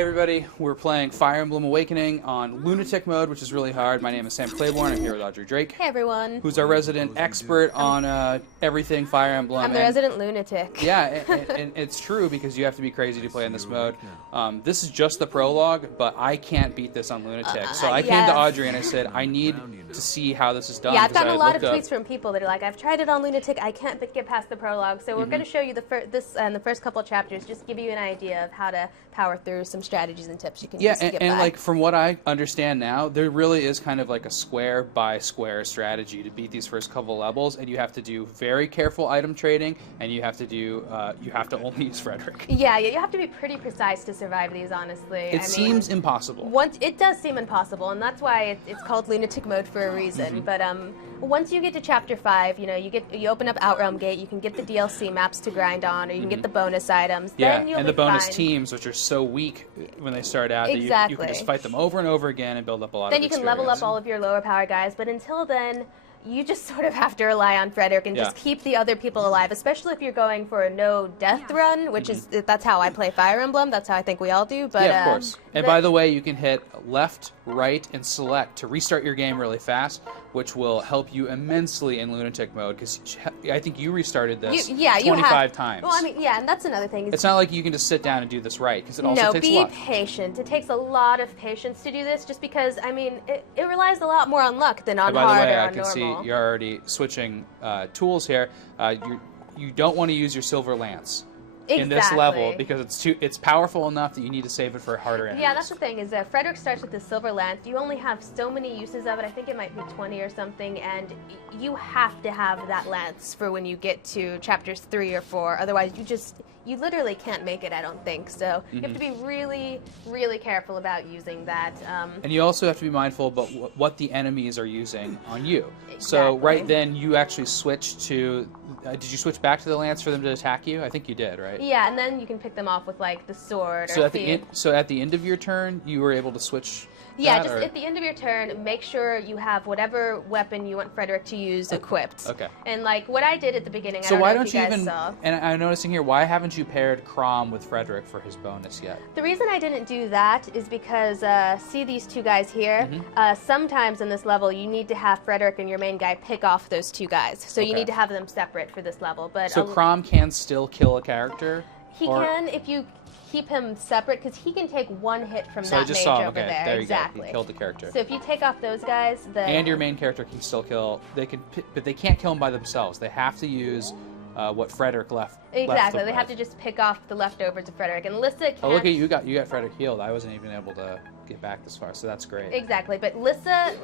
Hey everybody, we're playing Fire Emblem Awakening on Lunatic mode, which is really hard. My name is Sam Claiborne. I'm here with Audrey Drake. Hey everyone. Who's our resident expert on everything Fire Emblem. I'm the resident lunatic. Yeah, and it's true because you have to be crazy to play in this mode. This is just the prologue, but I can't beat this on Lunatic. So I came to Audrey and I said, I need to see how this is done. Yeah, I've gotten a lot of tweets from people that are like, I've tried it on Lunatic, I can't get past the prologue. So we're going to show you the first couple of chapters, just give you an idea of how to power through some strategies and tips you can use to get and by. like from what I understand now, there really is kind of like a square by square strategy to beat these first couple levels, and you have to do very careful item trading, and you have to do you have to only use Frederick. Yeah, you have to be pretty precise to survive these, honestly. It seems impossible. It does seem impossible, and that's why it's called Lunatic mode for a reason. But once you get to Chapter 5, you open up Outrealm Gate, you can get the DLC maps to grind on, or you can get the bonus items. Yeah, then you'll and be the bonus fine. teams, which are so weak when they start out, that you can just fight them over and over again and build up a lot of experience. Then you can level up all of your lower power guys, but until then, you just sort of have to rely on Frederick and just keep the other people alive, especially if you're going for a no-death run, which is, that's how I play Fire Emblem, that's how I think we all do. But, yeah, of course. And by the way, you can hit left, right, and select to restart your game really fast, which will help you immensely in Lunatic mode, because I think you restarted this 25 times. Well, I mean, yeah, and that's another thing. It's not like you can just sit down and do this right, because it also takes luck. No, be patient. It takes a lot of patience to do this, just because, I mean, it relies a lot more on luck than on hard or on normal. By the way, I can see you're already switching tools here. You don't want to use your Silver Lance in this level because it's powerful enough that you need to save it for harder enemies. Yeah, that's the thing, is that Frederick starts with the Silver Lance. You only have so many uses of it. I think it might be 20 or something, and you have to have that lance for when you get to chapters 3 or 4. Otherwise, you literally can't make it, I don't think. So you have to be really, really careful about using that. And you also have to be mindful about what the enemies are using on you. So right then, you actually switched to... did you switch back to the lance for them to attack you? I think you did, right? Yeah, and then you can pick them off with like the sword. So at the end of your turn, you were able to switch. Yeah, just at the end of your turn, make sure you have whatever weapon you want Frederick to use equipped. Okay. And like what I did at the beginning, so I don't know if you guys saw. And I'm noticing here, why haven't you paired Chrom with Frederick for his bonus yet? The reason I didn't do that is because, see these two guys here? Sometimes in this level, you need to have Frederick and your main guy pick off those two guys. So you need to have them separate for this level. But so Chrom can still kill a character? He can if you keep him separate, because he can take one hit from that mage over there. There you exactly. go. He killed the character. So if you take off those guys, then... And your main character can still kill... but they can't kill him by themselves. They have to use what Frederick left. Exactly. They have to just pick off the leftovers of Frederick. And Lissa can't... Oh, look at you got Frederick healed. I wasn't even able to get back this far, so that's great. Exactly. But Lissa,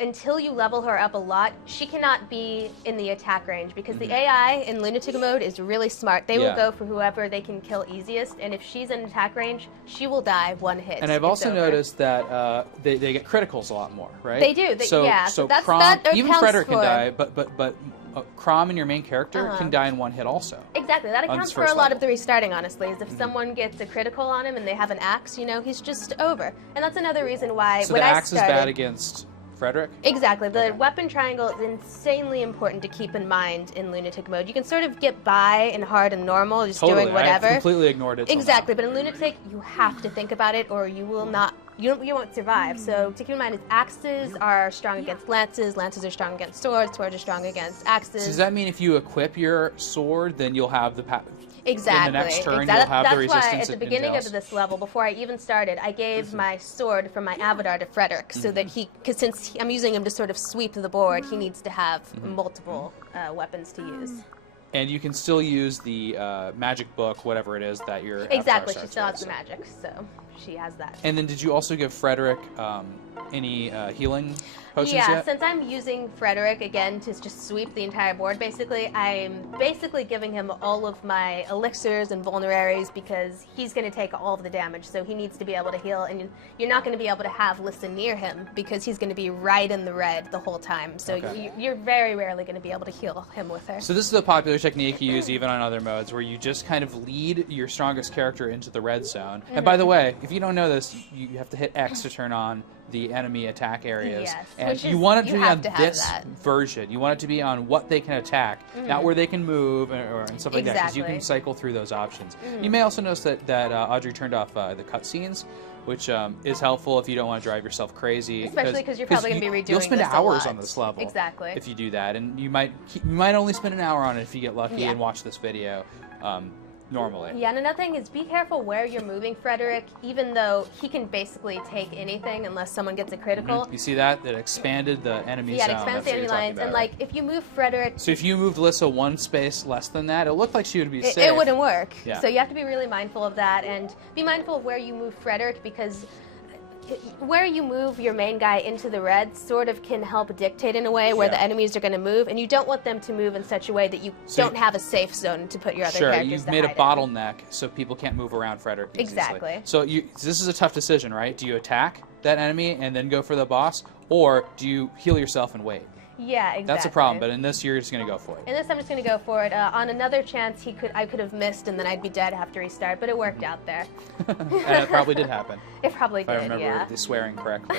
until you level her up a lot, she cannot be in the attack range, because the AI in Lunatic mode is really smart. They will go for whoever they can kill easiest, and if she's in attack range, she will die one hit. And I've also noticed that they get criticals a lot more, right? They do. So Chrom, even Frederick can die, but Chrom and your main character can die in one hit also. Exactly. That accounts for a lot of the restarting, honestly, is if someone gets a critical on him and they have an axe, he's just over. And that's another reason why when I started... So the axe is bad against... Frederick? Exactly. The weapon triangle is insanely important to keep in mind in Lunatic mode. You can sort of get by in hard and normal, just doing whatever. I completely ignored it. Exactly, but in Lunatic, you have to think about it, or you will not. You won't survive. So to keep in mind is axes are strong against lances, lances are strong against swords, swords are strong against axes. So does that mean if you equip your sword, then you'll have the Exactly. in the next turn, you'll have the resistance? That's why at the beginning of this level, before I even started, I gave my sword from my avatar to Frederick, so that because since I'm using him to sort of sweep the board, he needs to have multiple weapons to use. And you can still use the magic book, whatever it is that your Exactly, she still has the magic, so she has that. And then did you also give Frederick any healing potions yet? Since I'm using Frederick, again, to just sweep the entire board, basically, I'm basically giving him all of my elixirs and vulneraries, because he's going to take all of the damage, so he needs to be able to heal, and you're not going to be able to have Lissa near him, because he's going to be right in the red the whole time, so you're very rarely going to be able to heal him with her. So this is a popular technique you use even on other modes, where you just kind of lead your strongest character into the red zone. And by the way, if you don't know this, you have to hit X to turn on the enemy attack areas. Yes, and which you is- want it to you be have on to have this that. version. You want it to be on what they can attack, not where they can move and stuff like that, because you can Exactly. cycle through those options. You may also notice that Audrey turned off the cutscenes, which is helpful if you don't want to drive yourself crazy. Especially because you're probably going to be redoing You'll spend this a hours lot. on this level. Exactly. If you do that, and you might only spend an hour on it if you get lucky Yeah. and watch this video normally. Yeah, and another thing is be careful where you're moving Frederick, even though he can basically take anything unless someone gets a critical. You see that? It expanded the enemy Yeah, zone. it expands That's the what enemy you're talking lines, and about, like if you move Frederick, So if you moved Lissa one space less than that, it looked like she would be safe. it wouldn't work. Yeah. So you have to be really mindful of that, and be mindful of where you move Frederick, because where you move your main guy into the red sort of can help dictate in a way where Yeah. the enemies are going to move, and you don't want them to move in such a way that you So don't have a safe zone to put your other Sure, characters you've to made a hide in. bottleneck so people can't move around Frederick easily. Exactly. So this is a tough decision, right? Do you attack that enemy and then go for the boss, or do you heal yourself and wait? Yeah, exactly. That's a problem, but in this, you're just going to go for it. In this, I'm just going to go for it. On another chance, I could have missed, and then I'd be dead, have to restart. But it worked out there. And it probably did happen, It probably if I did, remember yeah. the swearing correctly.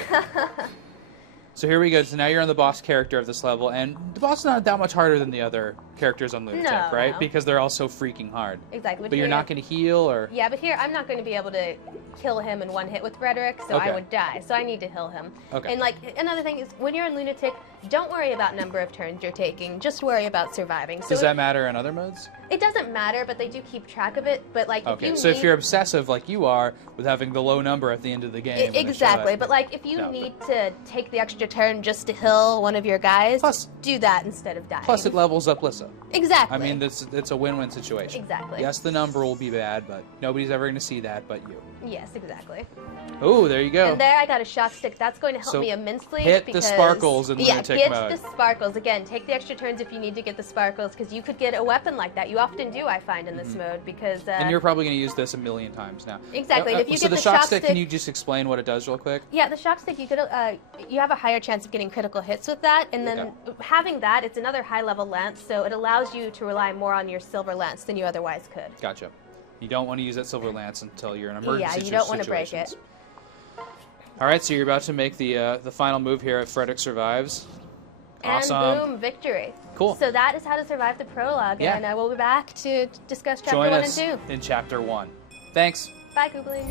So here we go. So now you're on the boss character of this level, and the boss is not that much harder than the other characters on Lunatic, No, right? no. Because they're all so freaking hard. Exactly. But you're not going to heal, or Yeah, but here I'm not going to be able to kill him in one hit with Frederick, so Okay. I would die. So I need to heal him. Okay. And like another thing is, when you're in Lunatic, don't worry about number of turns you're taking. Just worry about surviving. So does that matter in other modes? it doesn't matter, but they do keep track of it. But like, Okay, if you so if need- you're obsessive like you are with having the low number at the end of the game, when they show exactly. it- But like, if you No, need to take the extra turn just to heal one of your guys, Plus- do that instead of dying. Plus, it levels up Lissa. exactly. I mean, it's a win-win situation. Exactly. Yes, the number will be bad, but nobody's ever going to see that but you. Yes, exactly. Oh, there you go. And there I got a shock stick. That's going to help So me immensely. hit the because, sparkles in yeah, Lunatic hit mode. the sparkles. Again, take the extra turns if you need to get the sparkles, because you could get a weapon like that. You often do, I find, in this mode, because... And you're probably going to use this a million times now. Exactly, and if you so get the the shock shock stick, stick- can you just explain what it does real quick? Yeah, the shock stick, you have a higher chance of getting critical hits with that, and then having that, it's another high-level lance, so it allows you to rely more on your silver lance than you otherwise could. Gotcha. You don't want to use that silver lance until you're in emergency Yeah, you don't want to break situations. it. All right, so you're about to make the final move here if Frederick survives. Awesome. And boom, victory. Cool. So that is how to survive the prologue, Yeah. and we'll be back to discuss chapter Join 1 us and 2. in Chapter 1. Thanks. Bye, Googling.